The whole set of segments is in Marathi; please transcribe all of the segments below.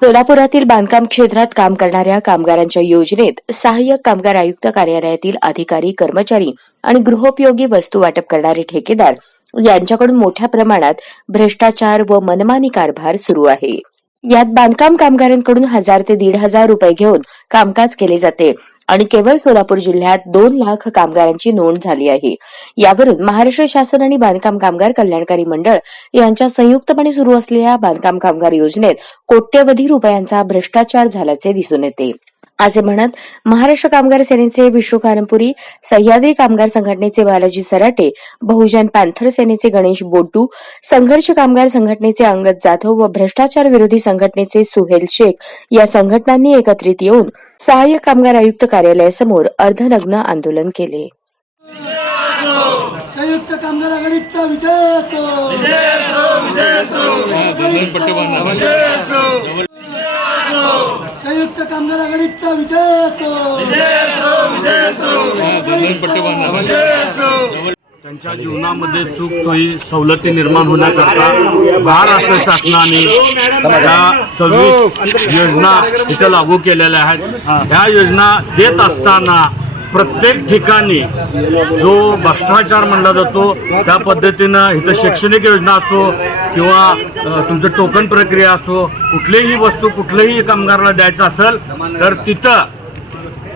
सोलापुरातील बांधकाम क्षेत्रात काम करणाऱ्या कामगारांच्या योजनेत सहाय्यक कामगार आयुक्त कार्यालयातील अधिकारी कर्मचारी आणि गृहोपयोगी वस्तू वाटप करणारे ठेकेदार यांच्याकडून मोठ्या प्रमाणात भ्रष्टाचार व मनमानी कारभार सुरू आहे. यात बांधकाम कामगारांकडून हजार ते दीड हजार रुपये घेऊन कामकाज केले जाते. आणि केवळ सोलापूर जिल्ह्यात दोन लाख कामगारांची नोंद झाली आहे. यावरून महाराष्ट्र शासन आणि बांधकाम कामगार कल्याणकारी मंडळ यांच्या संयुक्तपणे सुरू असलेल्या बांधकाम कामगार योजनेत कोट्यवधी रुपयांचा भ्रष्टाचार झाल्याचे दिसून येते. असे म्हणत महाराष्ट्र कामगार सेनेचे विष्णू खानपुरी सह्याद्री कामगार संघटनेचे बालाजी सराटे बहुजन पॅन्थर सेनेचे गणेश बोड्डू संघर्ष कामगार संघटनेचे अंगद जाधव व भ्रष्टाचार विरोधी संघटनेचे सुहेल शेख या संघटनांनी एकत्रित येऊन सहाय्यक कामगार आयुक्त कार्यालयासमोर अर्धनग्न आंदोलन केले. संयुक्त कामगार आघाडीचा विजय असो. संयुक्त कामगार आघाडीचा विजय असो. त्यांच्या जीवनामध्ये सुख सोयी सवलती निर्माण होण्याकरता महाराष्ट्र शासनाने या सव्वीस योजना इथं लागू केलेल्या आहेत. ह्या योजना देत असताना प्रत्येक ठिकाणी जो भ्रष्टाचार म्हणला जातो त्या पद्धतीनं इथं शैक्षणिक योजना असो किंवा तुमचं टोकन प्रक्रिया असो कुठलीही वस्तू कुठल्याही कामगाराला द्यायचं असेल तर तिथं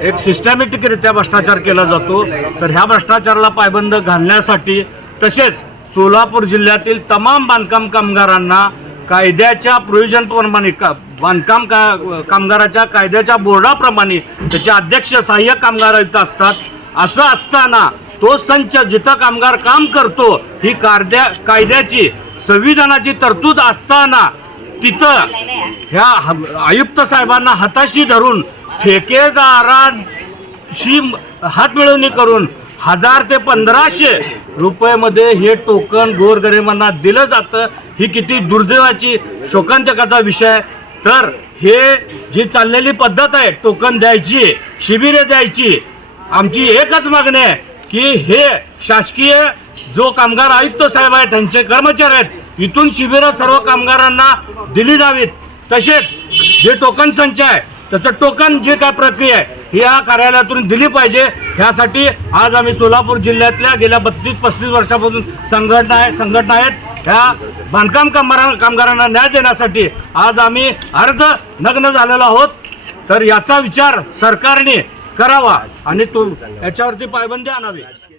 एक सिस्टमॅटिकरित्या भ्रष्टाचार केला जातो. तर ह्या भ्रष्टाचाराला पायबंद घालण्यासाठी तसेच सोलापूर जिल्ह्यातील तमाम बांधकाम कामगारांना कायद्याच्या प्रयोजनाप्रमाणे का बांधकाम का कामगाराच्या कायद्याच्या बोर्डाप्रमाणे त्याचे अध्यक्ष सहाय्यक कामगार इथं असतात. असं असताना तो संच जिथं कामगार काम करतो ही कायद्या कायद्याची संविधानाची तरतूद असताना तिथं ह्या आयुक्त साहेबांना हाताशी धरून ठेकेदारांशी हातमिळवणी करून हजार ते पंधराशे रुपयामध्ये हे टोकन गोरगरिबांना दिलं जातं ही किती दुर्दैवाची शोकांतकाचा विषय. तर हे जी चाललेली पद्धत आहे टोकन द्यायची शिबिरे द्यायची आमची एकच मागणी आहे की हे शासकीय जो कामगार आयुक्त साहेब आहेत त्यांचे कर्मचारी आहेत इथून शिबिरं सर्व कामगारांना दिली जावीत. तसेच जे टोकन संच आहे त्याचं टोकन जे काय प्रक्रिया आहे ही या कार्यालयातून दिली पाहिजे. ह्यासाठी आज आम्ही सोलापूर जिल्ह्यातल्या गेल्या बत्तीस पस्तीस वर्षापासून संघटना आहे संघटना आहेत. ह्या बांधकाम कामगारां कामगारांना न्याय देण्यासाठी आज आम्ही अर्ध नग्न झालेलो आहोत. तर याचा विचार सरकारने करावा आणि तो याच्यावरती पायबंदी आणावी.